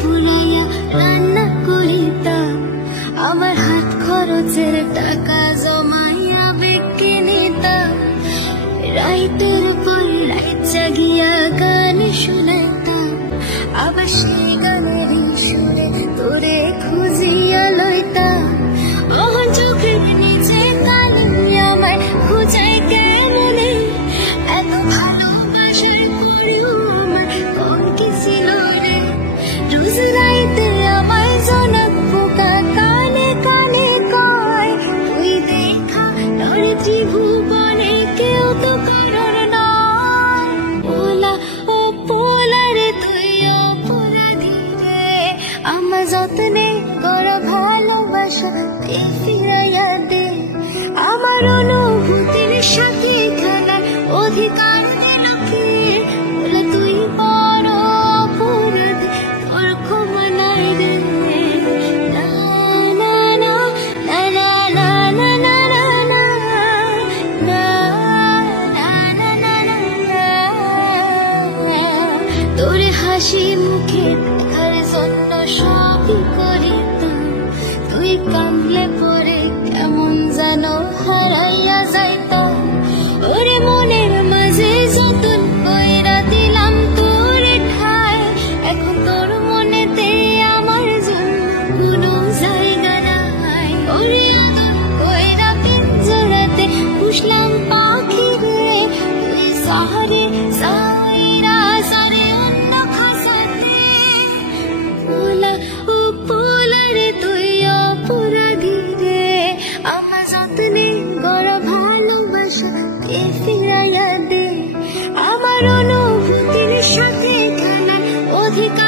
পুরাইয়া রান্না করিতাম, আমার হাত খরচের টাকা জমাইয়া বেঁকে নিতাম, রাইতের পর রাইত জাগিয়া গান শুনাইতাম, আবার সেই গানের সুরে তোরে খুঁজিয়া লইতাম। অহন চোখের নিচে কালো আমায় খুঁজাই কেমনে, এত ভালোবাসার পরেও আমার কম কি ছিল রে। রোজ রাইতে আমায় জনক পোকা কানে কানে কয়, তুই দেখা তোর ত্রিভুবনে কেউ তো কারণ নয়। পোলা ও পোলা রে তুই অপরাধী রে, আমার যত্নে করা ভালোবাসা ফিরাইয়া দে, আমার অনুভূতির সাথে খেলার অধিকার দিল কে। বলে তুই বড় অপরাধী, তোর ক্ষমা নাই রে। না না না না না না না না না না না না না। তোর হাসি মুখে দেখার জন্য সবই করিতাম, তুই কামলে পরে কেমন যেন হারাইয়া যাইতাম। ওরে মনের মাঝে যতন কইরা দিলাম তোরে ঠাই, এখন তোর মনেতে আমার জন্য কোনো জায়গা নাই। ওরে আদর কইরা পিঞ্জরাতে পুষলাম পাখি রে, তুই শহরে সাইরা সারে অন্য খাসাতে। পোলা ও পোলা রে তুই অপরাধী রে, আমার যত্নে গড়া ভালোবাসা ফিরাইয়া দে, আমার অনুভূতির সাথে খেলার অধিকার